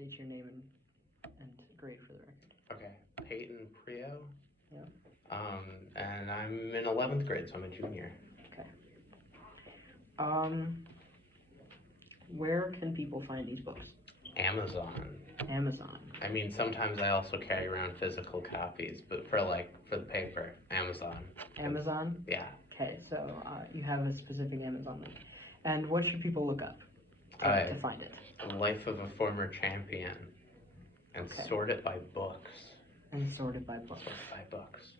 state your name and grade for the record. Okay, Peyton Prio. Yeah. And I'm in 11th grade, so I'm a junior. Okay. Where can people find these books? Amazon. Amazon. I mean, sometimes I also carry around physical copies, but for the paper, Amazon. Amazon? Yeah. Okay, so you have a specific Amazon link. And what should people look up to find it? The Life of a Former Champion. And Okay. sort it by books. And sorted by books. Sorted by books.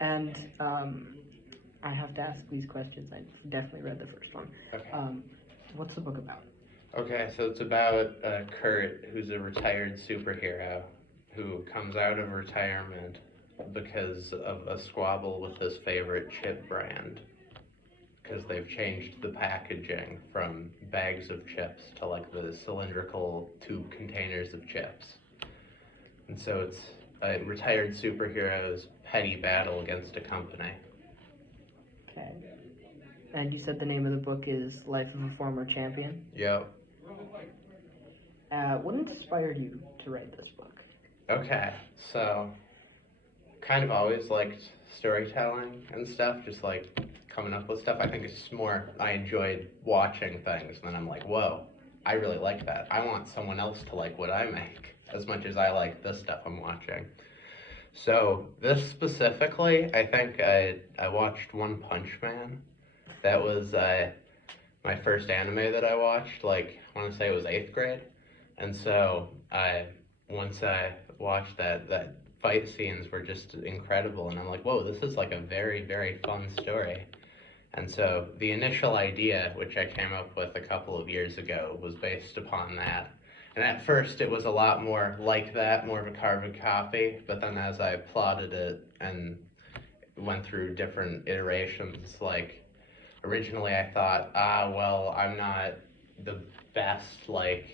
And I have to ask these questions. I definitely read the first one. Okay. What's the book about? Okay, so it's about Kurt, who's a retired superhero who comes out of retirement because of a squabble with his favorite chip brand. Because they've changed the packaging from bags of chips to like the cylindrical tube containers of chips. And so it's a retired superhero's petty battle against a company. Okay. And you said the name of the book is Life of a Former Champion? Yep. What inspired you to write this book? Okay, so kind of always liked storytelling and stuff, just like coming up with stuff. I think it's just more, I enjoyed watching things, and then I'm like, whoa, I really like that. I want someone else to like what I make as much as I like this stuff I'm watching. So this specifically, I think I watched One Punch Man. That was my first anime that I watched, like, I want to say it was 8th grade. And so once I watched that fight scenes were just incredible, and I'm like, whoa, this is like a very, very fun story. And so the initial idea, which I came up with a couple of years ago, was based upon that. And at first it was a lot more like that, more of a carbon copy, but then as I plotted it and went through different iterations, like originally I thought, well, I'm not the best like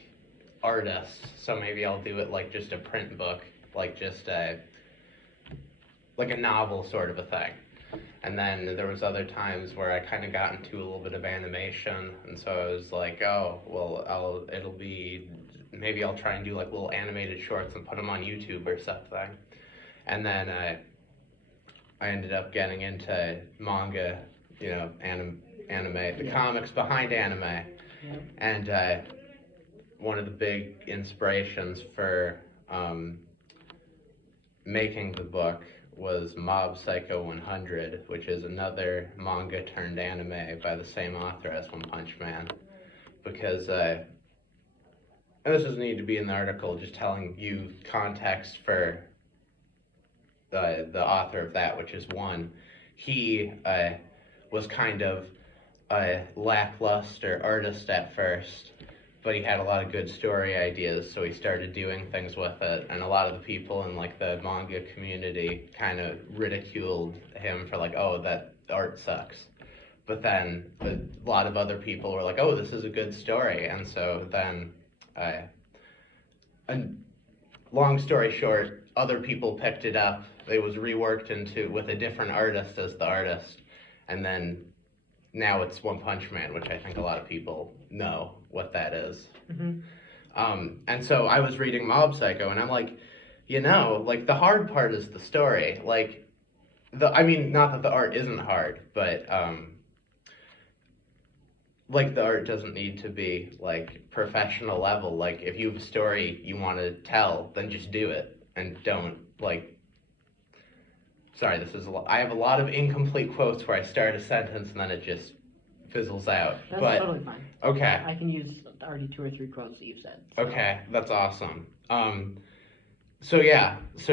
artist, so maybe I'll do it like just a print book, like just a novel sort of a thing. And then there was other times where I kind of got into a little bit of animation, and so I was like, oh, well, maybe I'll try and do like little animated shorts and put them on YouTube or something. And then I ended up getting into manga, anime, the comics behind anime. Yeah. And one of the big inspirations for making the book was Mob Psycho 100, which is another manga turned anime by the same author as One Punch Man. Because, and this doesn't need to be in the article, just telling you context for the author of that, which is one. He was kind of a lackluster artist at first, but he had a lot of good story ideas, so he started doing things with it, and a lot of the people in like the manga community kind of ridiculed him for like, oh, that art sucks. But then a lot of other people were like, oh, this is a good story, and so then, and long story short, other people picked it up. It was reworked with a different artist as the artist, and then now it's One Punch Man, which I think a lot of people know what that is. Mm-hmm. And so I was reading Mob Psycho, and I'm like, like the hard part is the story. Like, not that the art isn't hard, but like the art doesn't need to be like professional level. Like if you have a story you want to tell, then just do it, and don't like. Sorry, I have a lot of incomplete quotes where I start a sentence and then it just fizzles out. That's but, totally fine. Okay. I can use already 2 or 3 quotes that you've said. So. Okay, that's awesome. So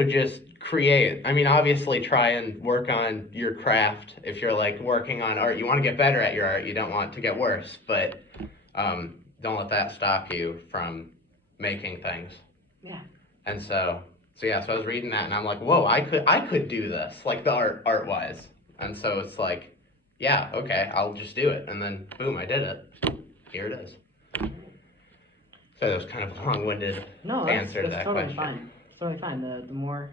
just create. I mean, obviously try and work on your craft. If you're like working on art, you want to get better at your art, you don't want to get worse, but don't let that stop you from making things. Yeah. And so I was reading that and I'm like, whoa, I could do this, like the art wise. And so it's like, yeah, okay, I'll just do it. And then boom, I did it. Here it is. So that was kind of a long-winded answer to that totally question. Fine. It's totally fine. The more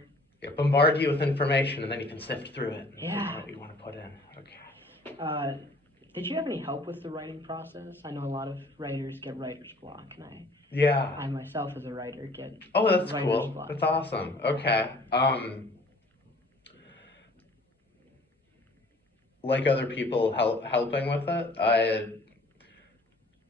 bombard you with information and then you can sift through it. Yeah. What you want to put in. Okay. Did you have any help with the writing process? I know a lot of writers get writer's block, and Yeah. I myself as a writer get Oh, that's writer's cool. block. That's awesome. Okay. Like other people helping with it?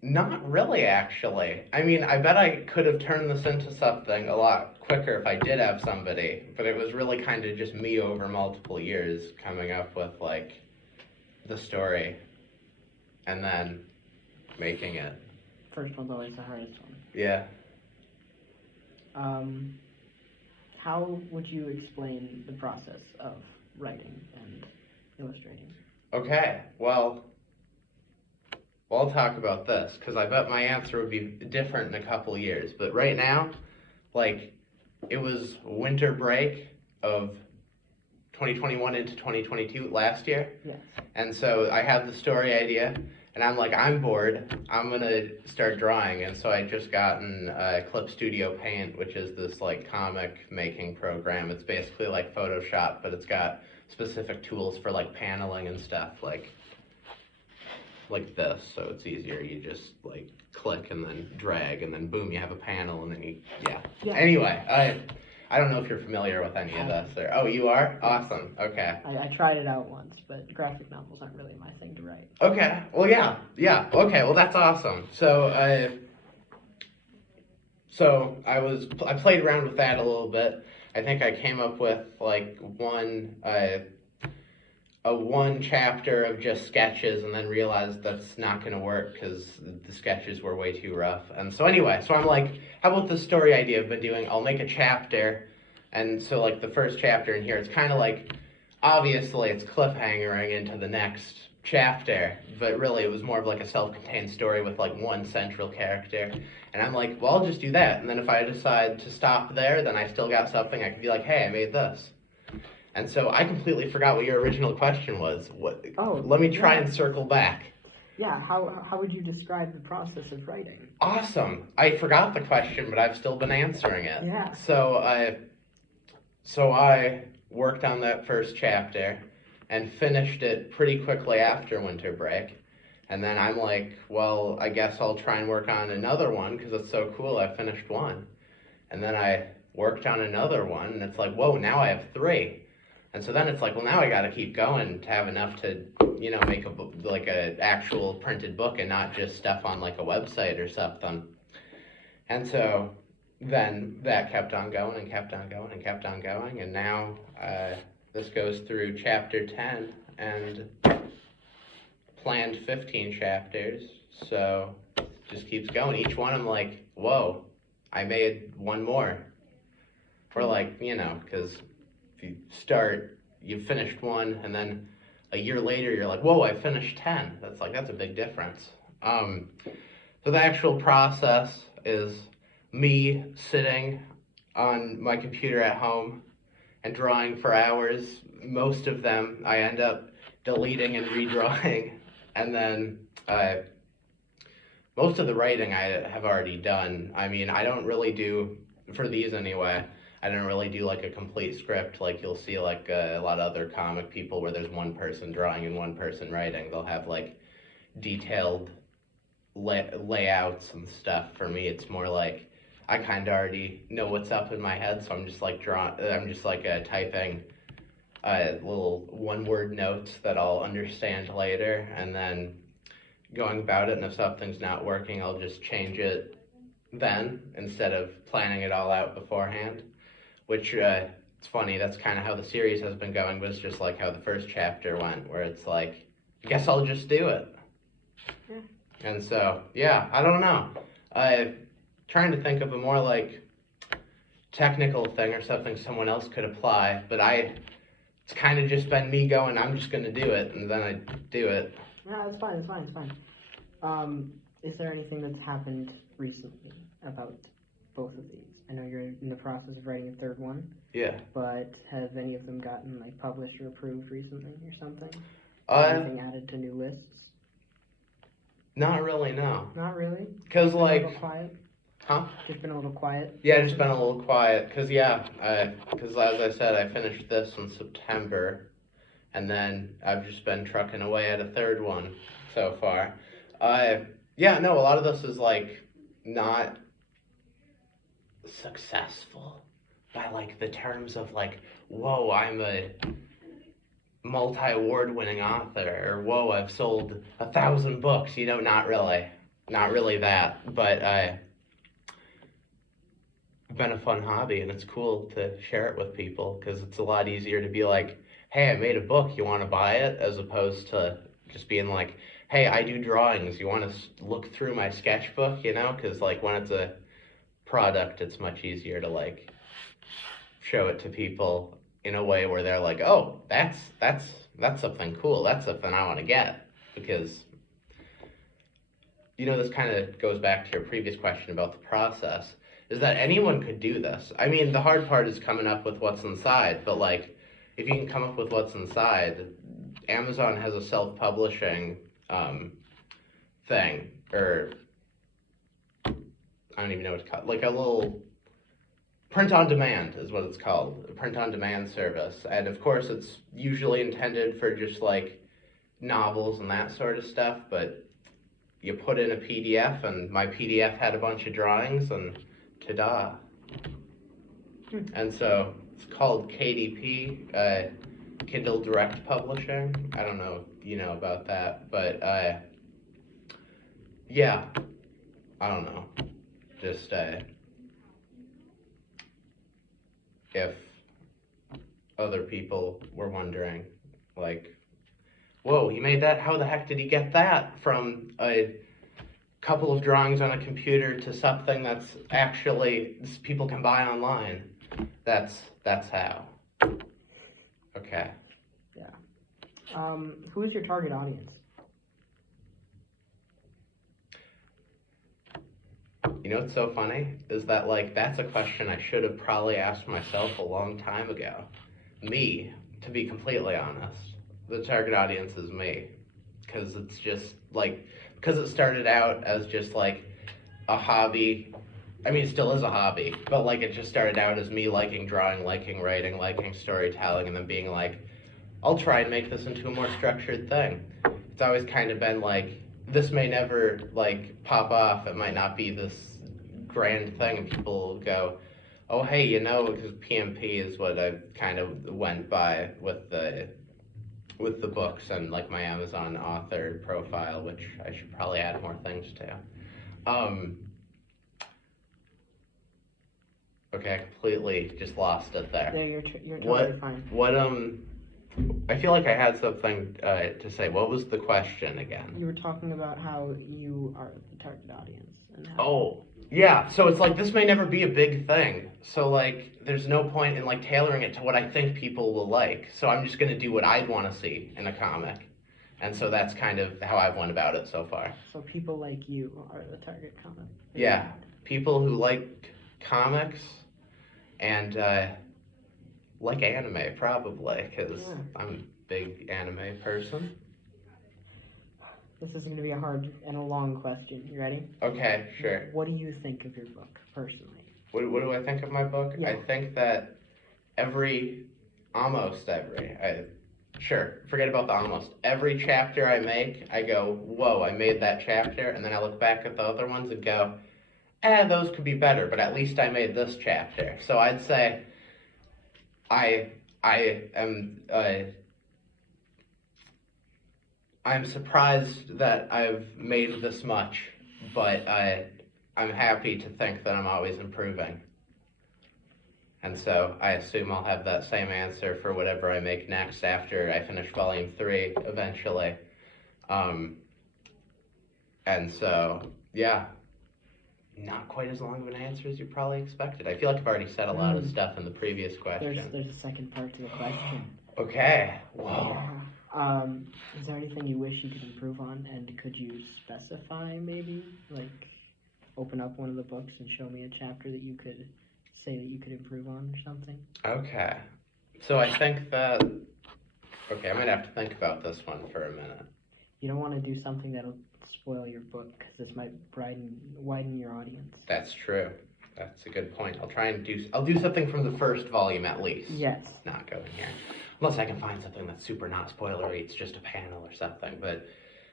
Not really, actually. I mean, I bet I could have turned this into something a lot quicker if I did have somebody, but it was really kind of just me over multiple years coming up with, like, the story and then making it. First one's always the hardest one. Yeah. How would you explain the process of writing and illustrating? Okay, well, I'll talk about this, because I bet my answer would be different in a couple years. But right now, like, it was winter break of 2021 into 2022 last year. Yes. And so I have the story idea, and I'm like, I'm bored. I'm going to start drawing. And so I just gotten Clip Studio Paint, which is this, like, comic making program. It's basically like Photoshop, but it's got specific tools for, like, paneling and stuff, like this, so it's easier. You just, like, click and then drag, and then boom, you have a panel, and then Yeah. Anyway, I don't know if you're familiar with any of this. Oh, you are? Awesome. Okay. I tried it out once, but graphic novels aren't really my thing to write. Okay. Well, yeah. Okay. Well, that's awesome. So I played around with that a little bit. I think I came up with like one chapter of just sketches, and then realized that's not going to work because the sketches were way too rough. And so anyway, so I'm like, how about the story idea I've been doing? I'll make a chapter, and so like the first chapter in here, it's kind of like, obviously it's cliffhangering into the next chapter, but really it was more of like a self-contained story with like one central character. And I'm like, well, I'll just do that, and then if I decide to stop there, then I still got something. I could be like, hey, I made this. And so I completely forgot what your original question was. Let me try and circle back. Yeah, how would you describe the process of writing? Awesome. I forgot the question, but I've still been answering it. Yeah. So I worked on that first chapter and finished it pretty quickly after winter break. And then I'm like, well, I guess I'll try and work on another one because it's so cool. I finished one. And then I worked on another one, and it's like, whoa, now I have 3. And so then it's like, well, now I got to keep going to have enough to, make a book, like a actual printed book, and not just stuff on like a website or something. And so then that kept on going and kept on going and kept on going, and now this goes through chapter 10 and planned 15 chapters. So it just keeps going. Each one I'm like, whoa, I made one more. Or like, because you finished one, and then a year later you're like, whoa, I finished 10. That's a big difference. So the actual process is me sitting on my computer at home and drawing for hours. Most of them I end up deleting and redrawing, and then most of the writing I have already done. I mean, I don't really do, for these anyway, I don't really do like a complete script like you'll see like a lot of other comic people where there's one person drawing and one person writing. They'll have like detailed layouts and stuff. For me, it's more like I kind of already know what's up in my head, so I'm just like typing little one-word notes that I'll understand later, and then going about it. And if something's not working, I'll just change it then instead of planning it all out beforehand. Which, it's funny, that's kind of how the series has been going, but it's just like how the first chapter went, where it's like, I guess I'll just do it. Yeah. And so, yeah, I don't know. I'm trying to think of a more, like, technical thing or something someone else could apply, but it's kind of just been me going, I'm just going to do it, and then I do it. No, it's fine. Is there anything that's happened recently about both of these? I know you're in the process of writing a third one. Yeah. But have any of them gotten like published or approved recently or something? Anything added to new lists? Not really, no. Not really? Because A like... little quiet? Huh? Just been a little quiet? Yeah, just been a little quiet. Because as I said, I finished this in September. And then I've just been trucking away at a third one. so far. Yeah, no, a lot of this is like not successful by like the terms of like, whoa, I'm a multi-award winning author, or whoa, I've sold 1,000 books. You know, not really that, but been a fun hobby, and it's cool to share it with people because it's a lot easier to be like, hey, I made a book, you want to buy it, as opposed to just being like, hey, I do drawings, you want to look through my sketchbook, you know, because like when it's a product, it's much easier to like show it to people in a way where they're like, oh, that's something cool, that's something I want to get, because you know, this kind of goes back to your previous question about the process, is that anyone could do this. I mean, the hard part is coming up with what's inside, but like, if you can come up with what's inside, Amazon has a self-publishing thing, or I don't even know what it's called, like a little print on demand is what it's called, a print on demand service. And of course, it's usually intended for just like novels and that sort of stuff, but you put in a PDF, and my PDF had a bunch of drawings, and ta-da. And so it's called KDP, Kindle Direct Publishing. I don't know if you know about that, but yeah, I don't know. Just if other people were wondering, like, whoa, he made that? How the heck did he get that from a couple of drawings on a computer to something that's actually people can buy online? That's how. Okay. Yeah. Who is your target audience? You know what's so funny is that like that's a question I should have probably asked myself a long time ago. Me, to be completely honest, the target audience is me, because it's just like, because it started out as just like a hobby. I mean, it still is a hobby, but like it just started out as me liking drawing, liking writing, liking storytelling, and then being like, I'll try and make this into a more structured thing. It's always kind of been like, this may never like pop off, it might not be this grand thing, and people go, oh hey, you know, because PMP is what I kind of went by with the books and like my Amazon author profile, which I should probably add more things to. Okay, I completely just lost it there. Yeah, you're totally fine. What I feel like I had something to say. What was the question again? You were talking about how you are the target audience and how. Oh, yeah. So it's like this may never be a big thing. So like there's no point in like tailoring it to what I think people will like. So I'm just gonna do what I'd want to see in a comic. And so that's kind of how I've went about it so far. So people like you are the target comic. Yeah. People who like comics and like anime, probably, because I'm a big anime person. This is going to be a hard and a long question. You ready? Okay, sure. What do you think of your book, personally? What do I think of my book? Yeah. I think that forget about the almost. Every chapter I make, I go, whoa, I made that chapter, and then I look back at the other ones and go, those could be better, but at least I made this chapter. So I'd say I'm surprised that I've made this much, but I'm happy to think that I'm always improving. And so I assume I'll have that same answer for whatever I make next after I finish Volume 3 eventually. And so, yeah, not quite as long of an answer as you probably expected. I feel like I've already said a lot of stuff in the previous question. There's a second part to the question. Okay. Whoa. Yeah. Is there anything you wish you could improve on, and could you specify maybe, like, open up one of the books and show me a chapter that you could say that you could improve on or something? Okay. So I think that, okay, I'm going to have to think about this one for a minute. You don't want to do something that'll spoil your book, because this might widen your audience. That's true. That's a good point. I'll do something from the first volume at least. Yes. Not going here. Unless I can find something that's super not spoilery, it's just a panel or something. But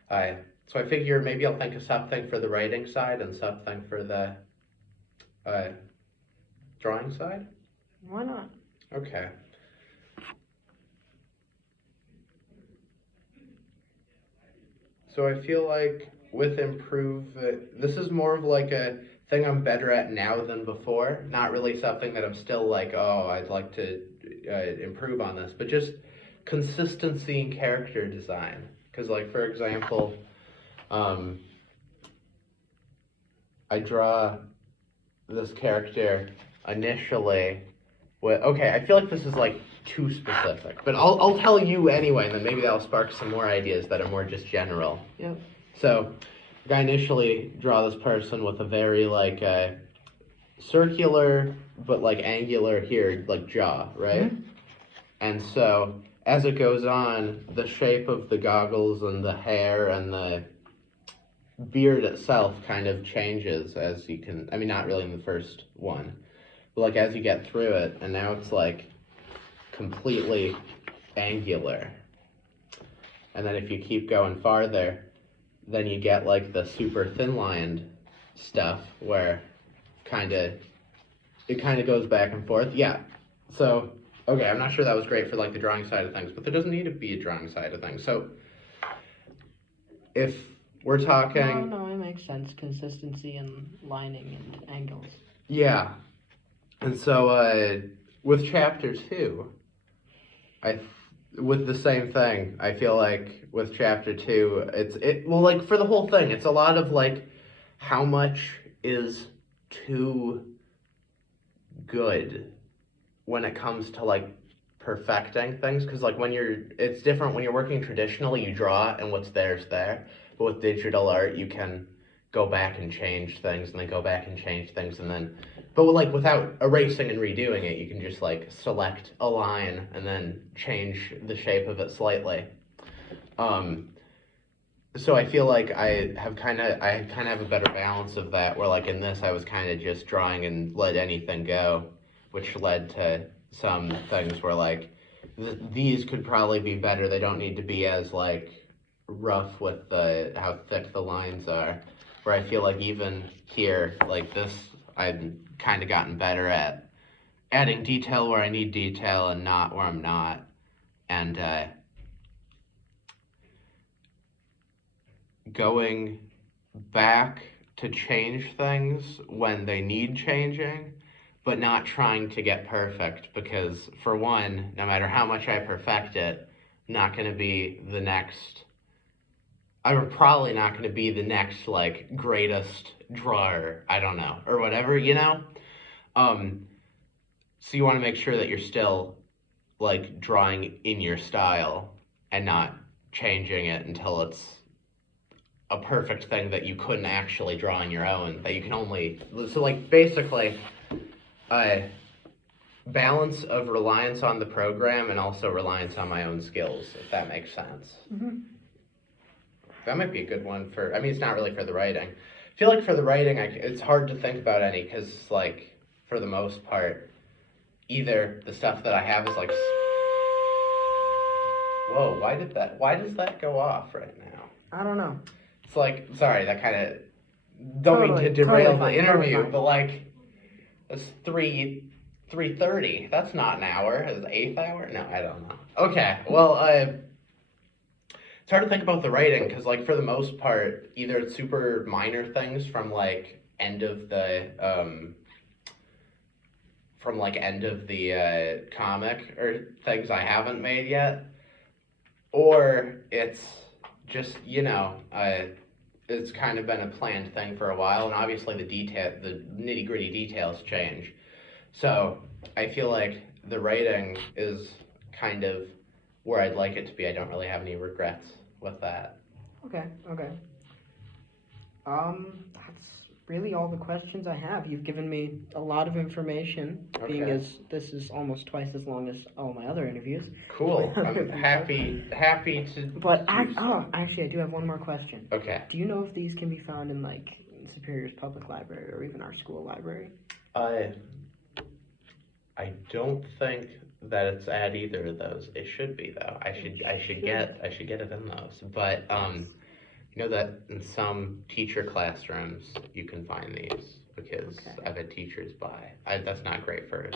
So I figure maybe I'll think of something for the writing side and something for the drawing side. Why not? Okay. So I feel like with this is more of like a thing I'm better at now than before. Not really something that I'm still like, oh, I'd like to improve on this, but just consistency in character design. Because, like, for example, I draw this character initially. Okay, I feel like this is like too specific, but I'll tell you anyway, and then maybe that'll spark some more ideas that are more just general. Yep. So, I initially draw this person with a very like circular but like angular here, like jaw, right? Mm-hmm. And so as it goes on, the shape of the goggles and the hair and the beard itself kind of changes as you can. I mean, not really in the first one, but like as you get through it, and now it's like completely angular. And then if you keep going farther, then you get like the super thin lined stuff where it kind of goes back and forth. Yeah. So, okay, I'm not sure that was great for like the drawing side of things, but there doesn't need to be a drawing side of things. So if we're talking... No, it makes sense. Consistency and lining and angles. Yeah. And so with chapter 2, with the same thing, I feel like with chapter 2, well, like for the whole thing, it's a lot of like how much is too good when it comes to like perfecting things, because like it's different when you're working traditionally, you draw and what's there's there, but with digital art you can go back and change things and then go back and change things and then, but like without erasing and redoing it, you can just like select a line and then change the shape of it slightly. So I feel like I kind of have a better balance of that, where like in this I was kind of just drawing and let anything go, which led to some things where like these could probably be better. They don't need to be as like rough with how thick the lines are, where I feel like even here, like this, I've kind of gotten better at adding detail where I need detail and not where I'm not, and going back to change things when they need changing, but not trying to get perfect, because for one, no matter how much I perfect it, I'm probably not going to be the next like greatest drawer, I don't know, or whatever, you know? So you want to make sure that you're still like drawing in your style and not changing it until it's a perfect thing that you couldn't actually draw on your own, that you can only, so like basically balance of reliance on the program and also reliance on my own skills, if that makes sense. Mm-hmm. That might be a good one for, I mean, it's not really for the writing. I feel like for the writing, it's hard to think about any, because like for the most part, either the stuff that I have is like, whoa, why does that go off right now? I don't know. It's like, sorry, that kind of, don't mean to derail the interview, but like, it's 3:30. That's not an hour. Is it the 8th hour? No, I don't know. Okay, well, it's hard to think about the writing, because like for the most part, either it's super minor things from like end of the comic, or things I haven't made yet, or it's just, you know, it's kind of been a planned thing for a while, and obviously the nitty gritty details change. So I feel like the writing is kind of where I'd like it to be. I don't really have any regrets with that. Okay. That's really all the questions I have. You've given me a lot of information, being Okay. as this is almost twice as long as all my other interviews. Cool. I'm happy to. But actually, I do have one more question. Okay. Do you know if these can be found in like Superior's public library or even our school library? I don't think that it's at either of those. It should be though. I should get it in those. But You know that in some teacher classrooms you can find these because Okay. I've had teachers buy. That's not great for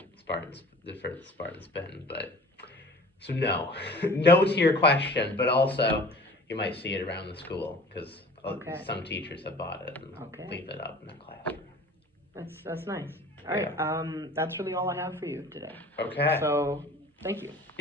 the Spartan spin, but so no, no to your question, but also you might see it around the school because Okay. some teachers have bought it and Okay. leave it up in the classroom. That's nice. All right. That's really all I have for you today. Okay. So thank you.